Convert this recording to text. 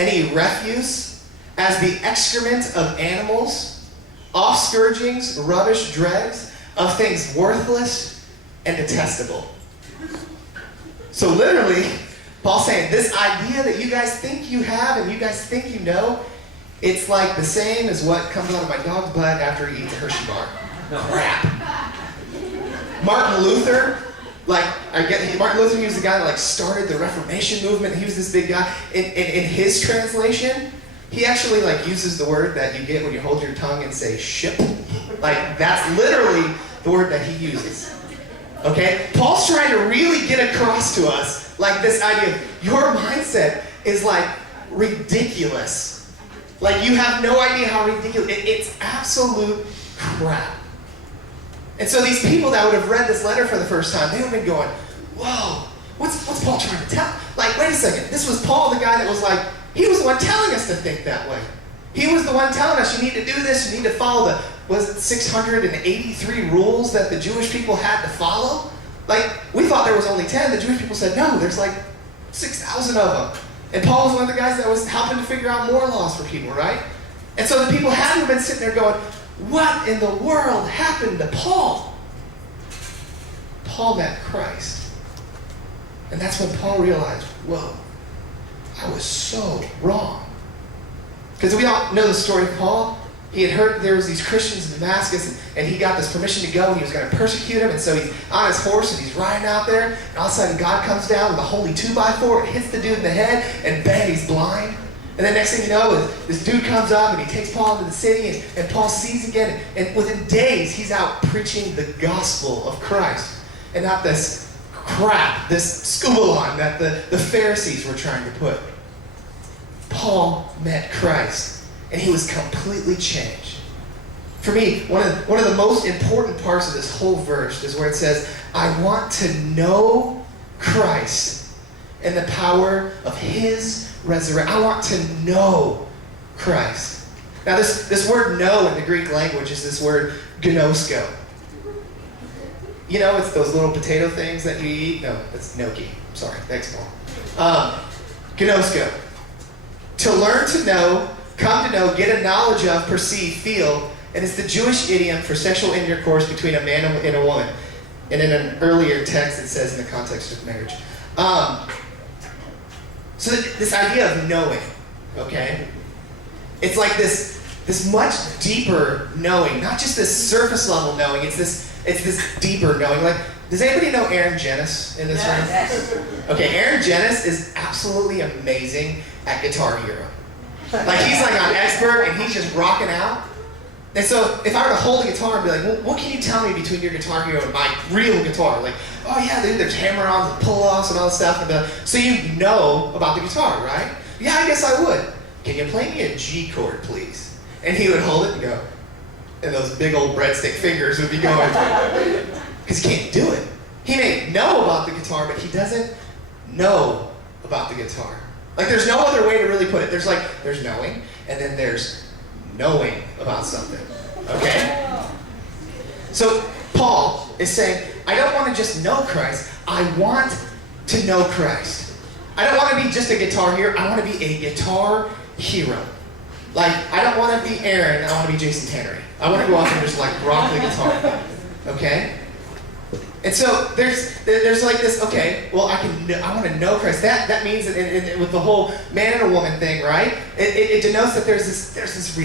any refuse, as the excrement of animals, offscourgings, rubbish, dregs, of things worthless and detestable. So literally, Paul's saying this idea that you guys think you have and you guys think you know, it's like the same as what comes out of my dog's butt after he eats a Hershey bar. Crap. Martin Luther, Martin Luther, he was the guy that started the Reformation movement. He was this big guy. In his translation, he actually uses the word that you get when you hold your tongue and say ship. That's literally the word that he uses. Okay? Paul's trying to really get across to us this idea of your mindset is ridiculous. You have no idea how ridiculous. It's absolute crap. And so these people that would have read this letter for the first time, they would have been going, whoa, what's Paul trying to tell? Wait a second, this was Paul, the guy that was he was the one telling us to think that way. He was the one telling us, you need to do this, you need to follow the 683 rules that the Jewish people had to follow? We thought there was only 10. The Jewish people said, no, there's 6,000 of them. And Paul was one of the guys that was helping to figure out more laws for people, right? And so the people had to have been sitting there going, what in the world happened to Paul? Paul met Christ. And that's when Paul realized, whoa, I was so wrong. Because we all know the story of Paul. He had heard there was these Christians in Damascus, and he got this permission to go, and he was going to persecute him, and so he's on his horse, and he's riding out there, and all of a sudden God comes down with a holy 2x4, and hits the dude in the head, and bang, he's blind. And then next thing you know, this dude comes up, and he takes Paul into the city, and Paul sees again, and within days, he's out preaching the gospel of Christ, and not this crap, this scubalon that the Pharisees were trying to put. Paul met Christ. And he was completely changed. For me, one of the most important parts of this whole verse is where it says, I want to know Christ and the power of his resurrection. I want to know Christ. Now this word know in the Greek language is this word gnosko. You know, it's those little potato things that you eat. No, it's gnocchi. Sorry, thanks, Paul. Gnosko. To learn to know, come to know, get a knowledge of, perceive, feel, and it's the Jewish idiom for sexual intercourse between a man and a woman. And in an earlier text, it says in the context of marriage. So this idea of knowing, okay? It's this much deeper knowing, not just this surface level knowing. It's this deeper knowing. Does anybody know Aaron Jennis in this room? Yes. Okay, Aaron Jennis is absolutely amazing at Guitar Hero. He's an expert, and he's just rocking out. And so if I were to hold a guitar and be well, what can you tell me between your Guitar Hero and my real guitar? Oh yeah, dude, there's hammer-ons and pull-offs and all this stuff. And so you know about the guitar, right? Yeah, I guess I would. Can you play me a G chord, please? And he would hold it and go, and those big old breadstick fingers would be going, because he can't do it. He may know about the guitar, but he doesn't know about the guitar. There's no other way to really put it. There's knowing, and then there's knowing about something. Okay? So Paul is saying, I don't want to just know Christ. I want to know Christ. I don't want to be just a guitar hero. I want to be a guitar hero. I don't want to be Aaron. I want to be Jason Tannery. I want to go off and just rock the guitar. Okay? And so there's this, okay, well, I want to know Christ. That means that with the whole man and a woman thing, right? It denotes that there's this